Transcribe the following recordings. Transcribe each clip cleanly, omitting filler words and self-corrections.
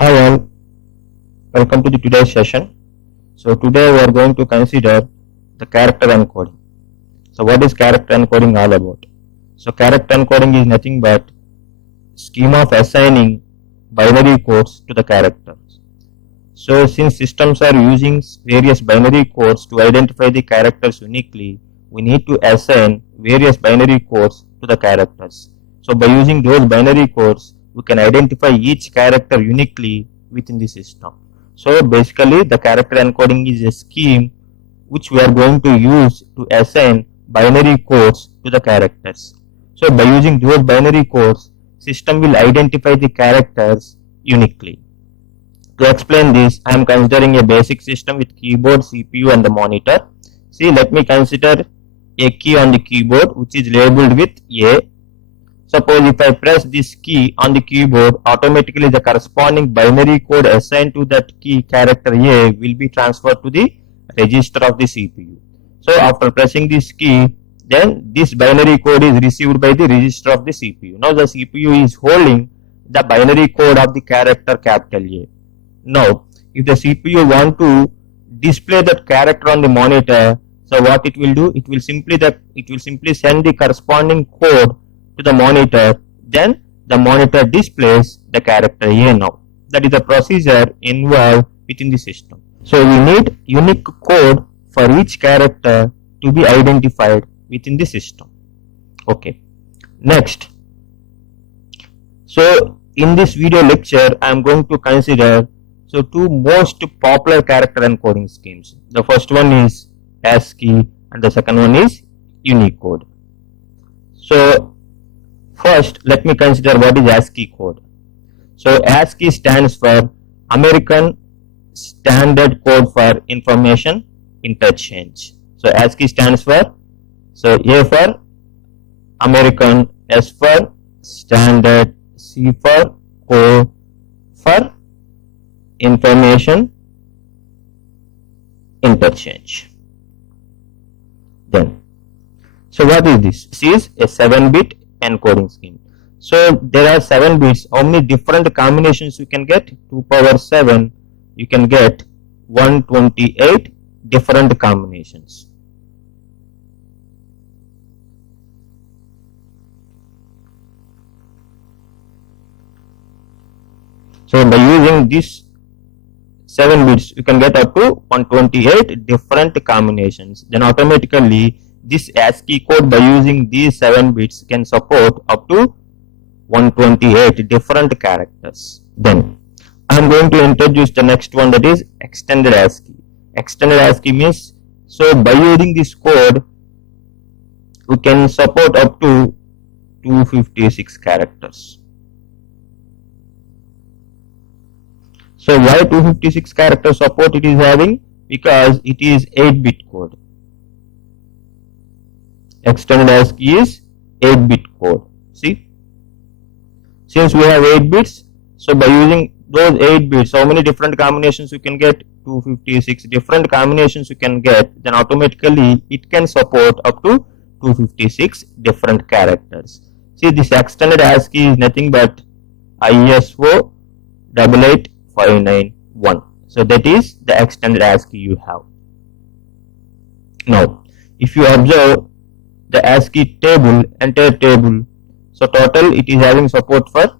Hi all, welcome to the today's session. So today we are going to consider the character encoding. So what is character encoding all about? So character encoding is nothing but scheme of assigning binary codes to the characters. So since systems are using various binary codes to identify the characters uniquely, we need to assign various binary codes to the characters. So by using those binary codes, we can identify each character uniquely within the system. So basically the character encoding is a scheme which we are going to use to assign binary codes to the characters. So by using those binary codes, system will identify the characters uniquely. To explain this, I am considering a basic system with keyboard, CPU and the monitor. See, let me consider a key on the keyboard which is labeled with A. Suppose if I press this key on the keyboard, automatically the corresponding binary code assigned to that key character A will be transferred to the register of the CPU. So after pressing this key, then this binary code is received by the register of the CPU. Now the CPU is holding the binary code of the character capital A. Now if the CPU want to display that character on the monitor, so what it will do, it will simply send the corresponding code to the monitor, then the monitor displays the character A now. That is the procedure involved within the system. So we need unique code for each character to be identified within the system. Okay. Next. So in this video lecture, I am going to consider two most popular character encoding schemes. The first one is ASCII and the second one is Unicode. So first, let me consider what is ASCII code. So ASCII stands for American Standard Code for Information Interchange. So ASCII stands for, so A for American, S for Standard, C for Code for Information Interchange. Then, so what is this? This is a 7-bit encoding scheme. So there are 7 bits. How many different combinations you can get? 2 power 7, you can get 128 different combinations. So by using this 7 bits, you can get up to 128 different combinations. Then automatically this ASCII code by using these 7 bits can support up to 128 different characters. Then I am going to introduce the next one, that is extended ASCII. Extended ASCII means, so by using this code we can support up to 256 characters. So why 256 character support it is having? Because it is 8-bit code. Extended ASCII is 8-bit code. See, since we have 8 bits, so by using those 8 bits, how many different combinations you can get? 256 different combinations you can get. Then automatically it can support up to 256 different characters. See, this extended ASCII is nothing but ISO 88591. So that is the extended ASCII you have. Now, if you observe the ASCII table, entire table, so total it is having support for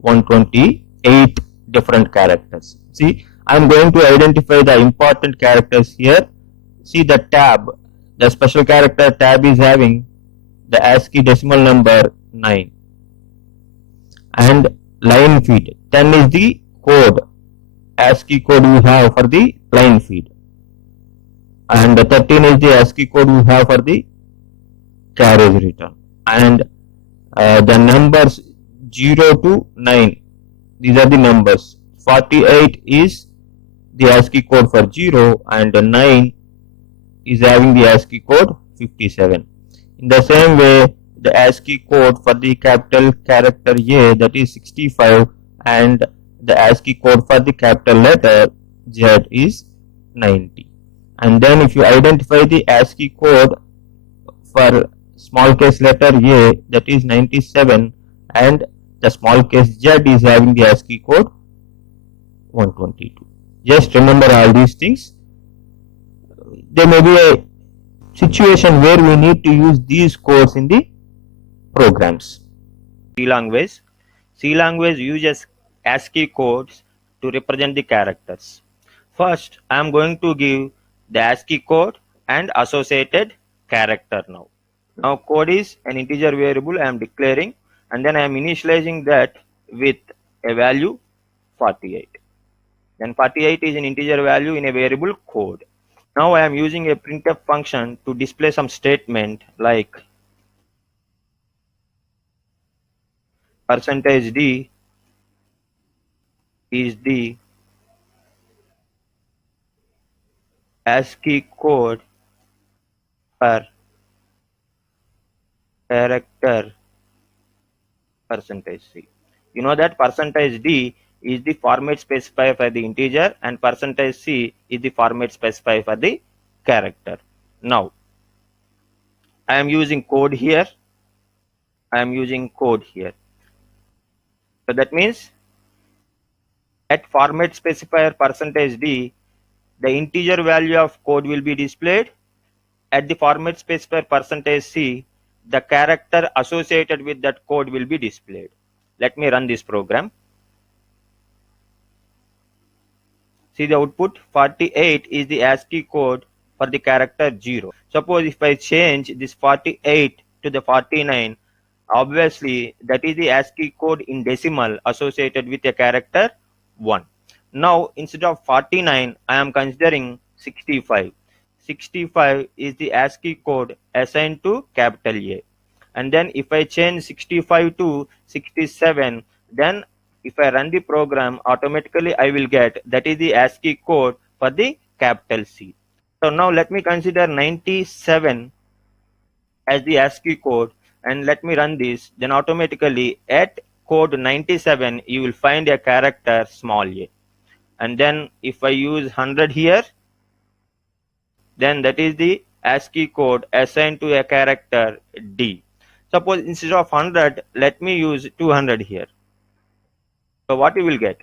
128 different characters. See, I am going to identify the important characters here. See the tab, the special character tab is having the ASCII decimal number 9 and line feed 10 is the code, ASCII code we have for the line feed, and 13 is the ASCII code we have for the carriage return, and the numbers 0 to 9, these are the numbers. 48 is the ASCII code for 0 and 9 is having the ASCII code 57. In the same way, the ASCII code for the capital character A, that is 65, and the ASCII code for the capital letter Z is 90. And then if you identify the ASCII code for small case letter A, that is 97, and the small case Z is having the ASCII code 122. Just remember all these things. There may be a situation where we need to use these codes in the programs. C language. C language uses ASCII codes to represent the characters. First, I am going to give the ASCII code and associated character now. Now code is an integer variable I am declaring, and then I am initializing that with a value 48. Then 48 is an integer value in a variable code. Now I am using a printf function to display some statement like %d is the ASCII code for character %c. You know that %d is the format specifier for the integer and %c is the format specifier for the character. Now I am using code here. So that means at format specifier %d, the integer value of code will be displayed. At the format specifier %c, the character associated with that code will be displayed. Let me run this program. See the output, 48 is the ASCII code for the character 0. Suppose if I change this 48 to the 49, obviously that is the ASCII code in decimal associated with a character 1. Now instead of 49, I am considering 65. 65 is the ASCII code assigned to capital A. And then if I change 65 to 67, then if I run the program, automatically I will get that is the ASCII code for the capital C. So now let me consider 97 as the ASCII code and let me run this. Then automatically at code 97, you will find a character small a. And then if I use 100 here, then that is the ASCII code assigned to a character D. Suppose instead of 100, let me use 200 here. So what you will get?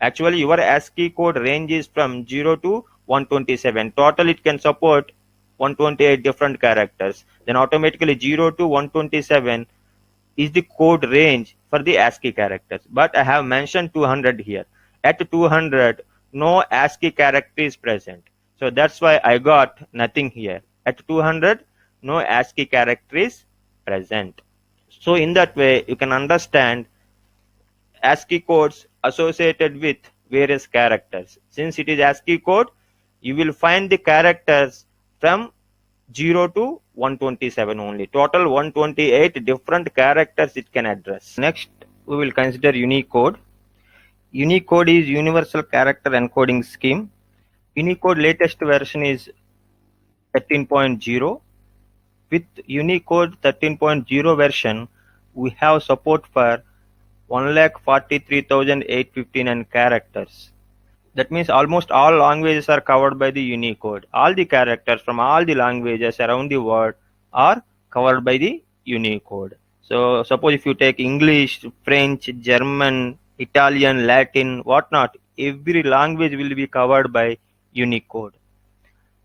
Actually, your ASCII code range is from 0 to 127. Total it can support 128 different characters. Then automatically 0 to 127 is the code range for the ASCII characters. But I have mentioned 200 here. At 200, no ASCII character is present. So that's why I got nothing here. At 200, no ASCII character is present. So in that way, you can understand ASCII codes associated with various characters. Since it is ASCII code, you will find the characters from 0 to 127 only. Total 128 different characters it can address. Next, we will consider Unicode. Unicode is Universal Character Encoding Scheme. Unicode latest version is 13.0. With Unicode 13.0 version, we have support for 1,43,859 characters. That means almost all languages are covered by the Unicode. All the characters from all the languages around the world are covered by the Unicode. So suppose if you take English, French, German, Italian, Latin, whatnot, every language will be covered by Unicode.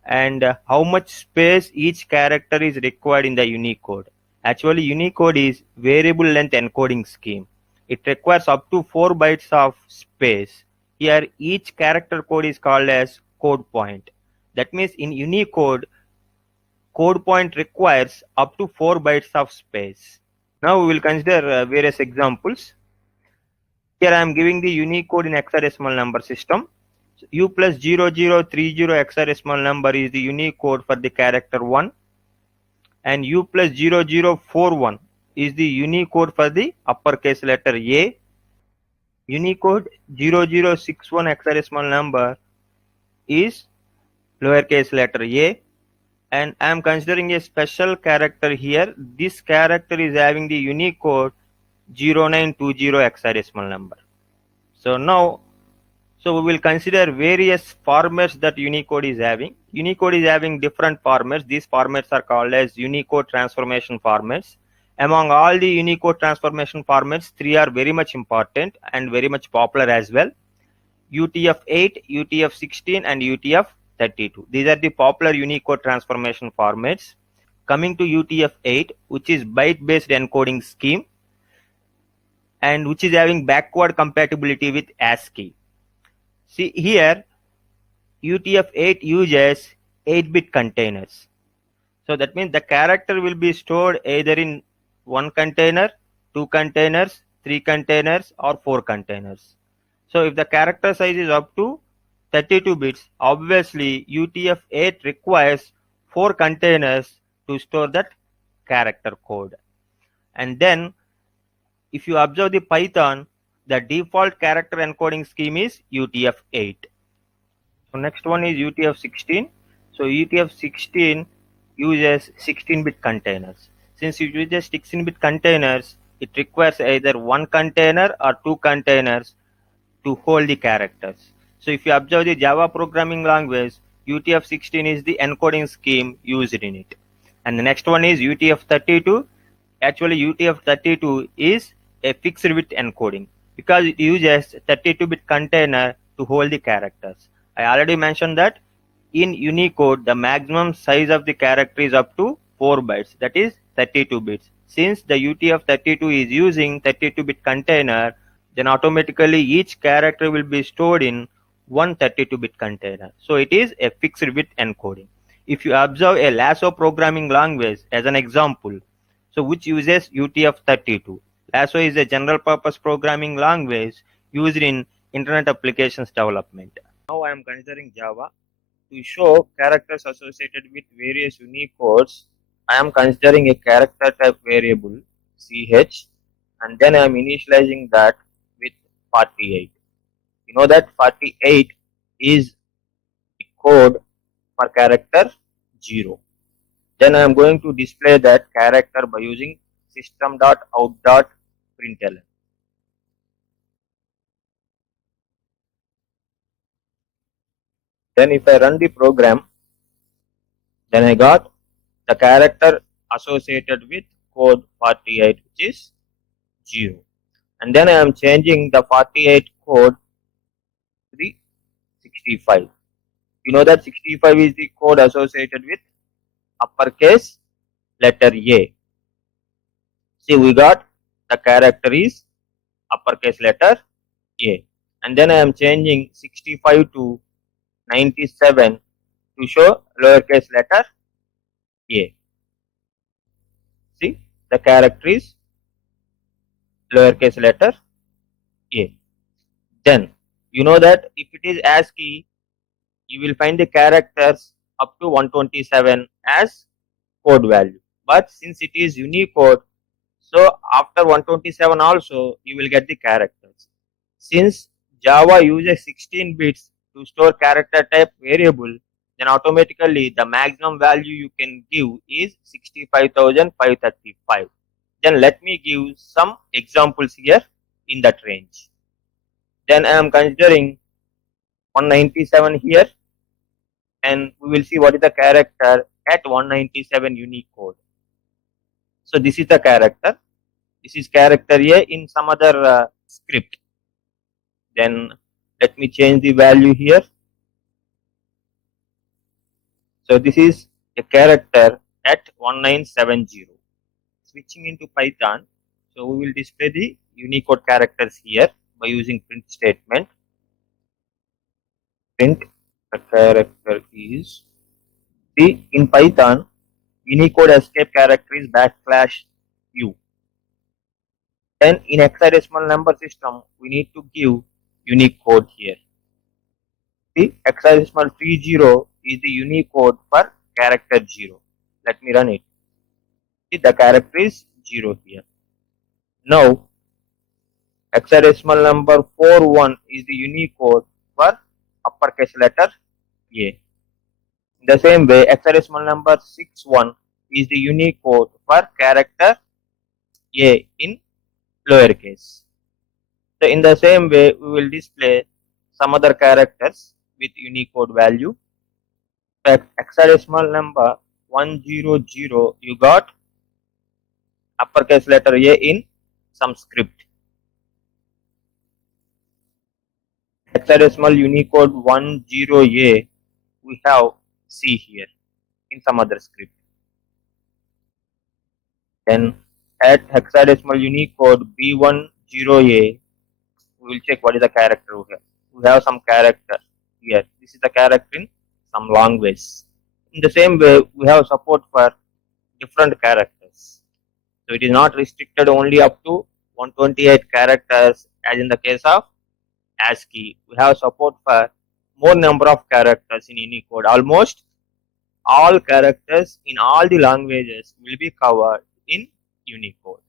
And how much space each character is required in the Unicode? Actually, Unicode is variable length encoding scheme. It requires up to 4 bytes of space. Here, each character code is called as code point. That means in Unicode, code point requires up to 4 bytes of space. Now we will consider various examples. Here I am giving the Unicode in hexadecimal number system. So U plus 0030 hexadecimal number is the Unicode for the character 1, and U plus 0041 is the Unicode for the uppercase letter A. Unicode 0061 hexadecimal number is lowercase letter a, and I am considering a special character here. This character is having the Unicode 0920 hexadecimal number. So now, we will consider various formats that Unicode is having. Unicode is having different formats. These formats are called as Unicode transformation formats. Among all the Unicode transformation formats, 3 are very much important and very much popular as well. UTF-8, UTF-16 and UTF-32. These are the popular Unicode transformation formats. Coming to UTF-8, which is byte-based encoding scheme and which is having backward compatibility with ASCII. See here, UTF-8 uses 8-bit containers. So that means the character will be stored either in one container, two containers, three containers or four containers. So if the character size is up to 32 bits, obviously UTF-8 requires 4 containers to store that character code. And then if you observe the Python, the default character encoding scheme is UTF-8. So next one is UTF-16. So UTF-16 uses 16-bit containers. Since it uses 16-bit containers, it requires either one container or two containers to hold the characters. So if you observe the Java programming language, UTF-16 is the encoding scheme used in it. And the next one is UTF-32. Actually, UTF-32 is a fixed bit encoding because it uses 32-bit container to hold the characters. I already mentioned that in Unicode, the maximum size of the character is up to 4 bytes, that is 32 bits. Since the UTF-32 is using 32-bit container, then automatically each character will be stored in one 32-bit container. So it is a fixed bit encoding. If you observe a Lasso programming language as an example, so which uses UTF-32. Lasso is a general purpose programming language used in internet applications development. Now I am considering Java. To show characters associated with various Unicodes, I am considering a character type variable ch, and then I am initializing that with 48. You know that 48 is the code for character 0. Then I am going to display that character by using system.out.println. Then if I run the program, then I got the character associated with code 48, which is 0. And then I am changing the 48 code to the 65. You know that 65 is the code associated with uppercase letter A. See, we got the character is uppercase letter A. And then I am changing 65 to 97 to show lowercase letter A. See, the character is lowercase letter A. Then you know that if it is ASCII, you will find the characters up to 127 as code value. But since it is Unicode, so after 127 also you will get the characters. Since Java uses 16 bits to store character type variable, then automatically the maximum value you can give is 65,535. Then let me give some examples here in that range. Then I am considering 197 here, and we will see what is the character at 197 Unicode. So this is the character. This is character A in some other script. Then let me change the value here. So this is a character at 1970. Switching into Python, so we will display the Unicode characters here by using print statement. Print the character is, see, in Python, Unicode escape character is \u. Then in hexadecimal number system, we need to give Unicode here. The hexadecimal 30 is the Unicode for character 0. Let me run it. See, the character is 0 here. Now, hexadecimal number 41 is the Unicode for uppercase letter A. In the same way, hexadecimal number 61 is the Unicode for character A in lowercase. So in the same way, we will display some other characters with Unicode value. Hexadecimal number 100, you got uppercase letter A in some script. hexadecimal Unicode 10A, we have C here in some other script. Then at hexadecimal Unicode B10A, we will check what is the character here. We have some character here. This is the character in some language. In the same way, we have support for different characters. So it is not restricted only up to 128 characters as in the case of ASCII. We have support for more number of characters in Unicode. Almost all characters in all the languages will be covered in Unicode.